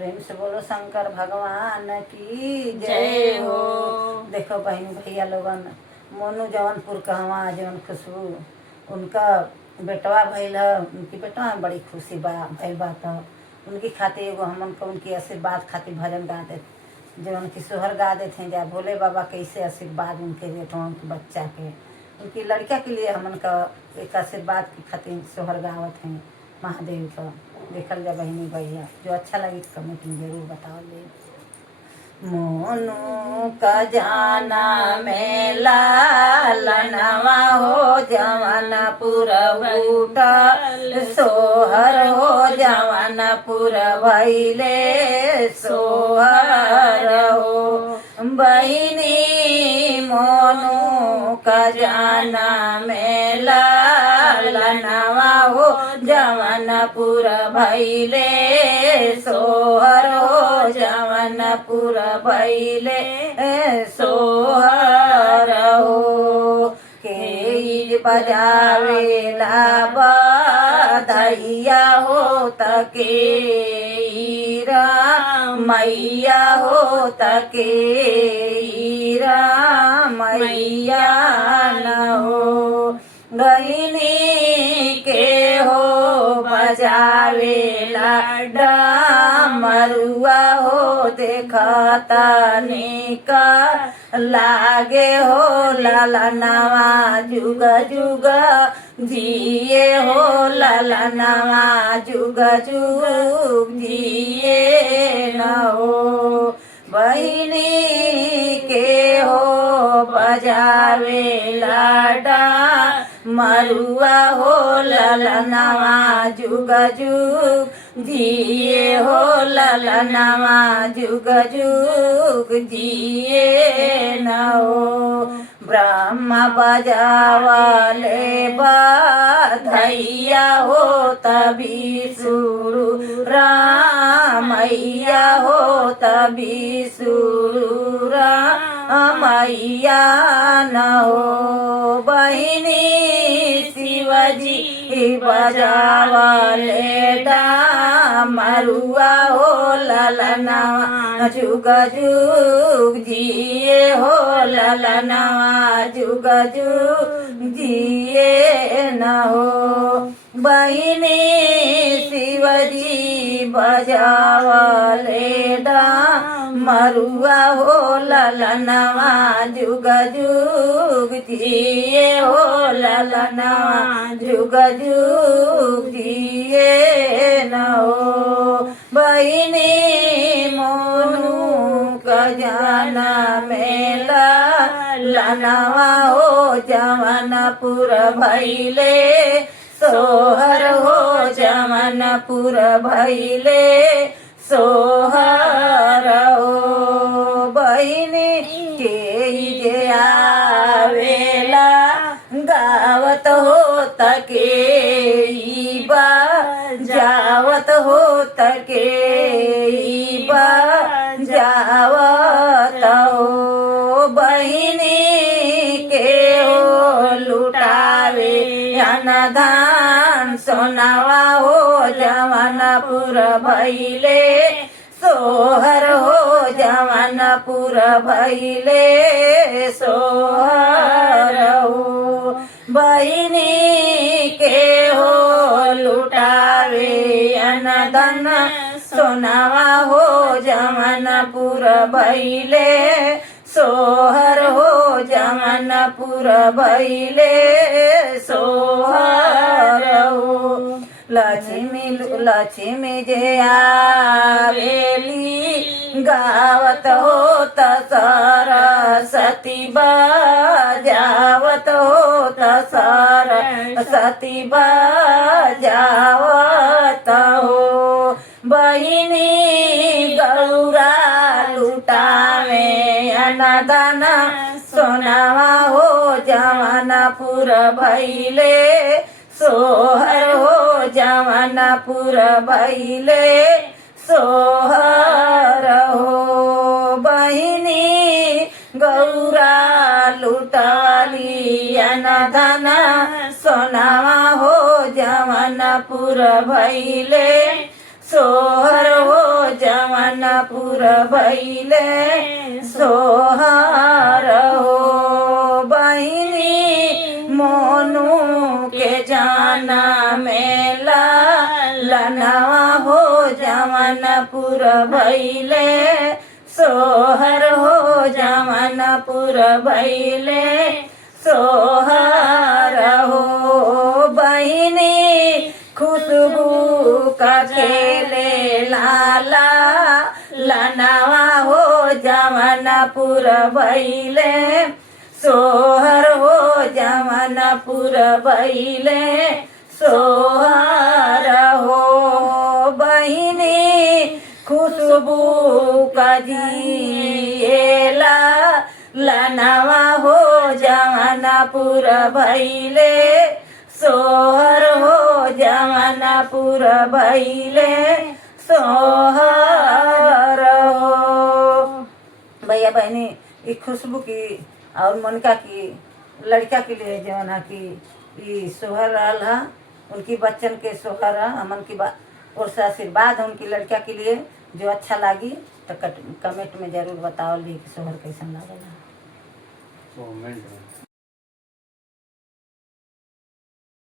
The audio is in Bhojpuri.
प्रेम से बोलो शंकर भगवान की जय हो। देखो बहन भैया लोगन, मोनू जौनपुर कहवा जौन खुशबू उनका बेटवा भइल ह, उनकी बेटवा में बड़ी खुशी बा भइल बा। तो उनकी खातिर एगो हमन को उनकी आशीर्वाद खातिर भजन गा दे, जो उनकी सोहर गा देते हैं। जा भोले बाबा कैसे आशीर्वाद उनके देते हैं, उनके बच्चा के, उनकी लड़का के लिए हमन का एक आशीर्वाद की खातिर सोहर गावत हैं महादेव का। देखल जा बहनी भैया, जो अच्छा लगी कमेंट में जरूर बताओ ले। मोनू का जाना मेला लनवा हो जवनपुर उठल सोहर हो जवनपुर भइले सोहर हो। बहिनी मोनू का जाना मेला लनवा हो जवनपुर भइले सोहर हो जवनपुर भइले सोहर हो। के बजावेला बधैया हो तके मैया हो तके मैया न हो। गईनी के हो बजावेला डमरुआ हो देखता निका लागे हो ललनवा जुग जुग जिए हो ललनवा जुग जुग जिए न हो। बहिनी के हो बजावेला मरुआ हो ललनवा जुग जुग जिए हो ललनवा जुग जुग जिए न हो। ब्रह्म बजावले बधैया हो तभी सुरु रामैया हो तभी सुरु रामैया न हो। बहिनी शिवजी बजावले डमरुआ हो ललनवा जुग जुग जिए हो ललनवा जुग जुग जिए न हो। बहिनी शिवजी बजावले डमरुआ हो ललनवा जुग जुग जिए हो ललनवा जुग जुग जिए न हो। बहिनी मोनू का जाना मेला लनवा हो जवनपुर भइले सोहर हो जवनपुर भइले सोहर हो। बहिनी के जे आवेला गावत हो तके जावत हो तके जावत हो। बहिनी के हो लुटावे अनदान सोनावा हो जवनपुर भइले सोहर हो जवनपुर भइले सोहर हो। बहिनी के हो लुटावे अनधन सोनावा हो जवनपुर भइले सोहर हो जवनपुर भइले सोहर हो। लक्ष्मी जे आवेली गावत हो त सरस्वती बजावत हो त सरस्वती बजावत हो। बहिनी गौरा लुटावे अनधन सोनावा हो जवनपुर भइले सोहर हो जवनपुर भइले सोहर हो। बहिनी गौरा लुटाली अनधन सोनावा हो जवनपुर भइले सोहर हो जवन जवनपुर भैले सोहर हो बहिनी मोनू के जाना मेला लनवा हो जवनपुर भैले सोहर हो जवनपुर भैले सोहर हो बहिनी खुशबू का खेले लाला लनवा हो जवनपुर भैले सोहर हो जवनपुर भैले सोहर हो बहिनी खुशबू का जिएला लनवा हो जवनपुर भैले सोहर हो जवनपुर भैले सोहर हो। भैया बहनी ये खुशबू की और मोनिका की लड़का के लिए जवना की ये सोहर रहा उनकी बच्चन के सोहर हमन की और से आशीर्वाद उनकी लड़का के लिए जो अच्छा लगी तो कमेंट में जरूर बताओ ली कि सोहर कैसन लगेगा।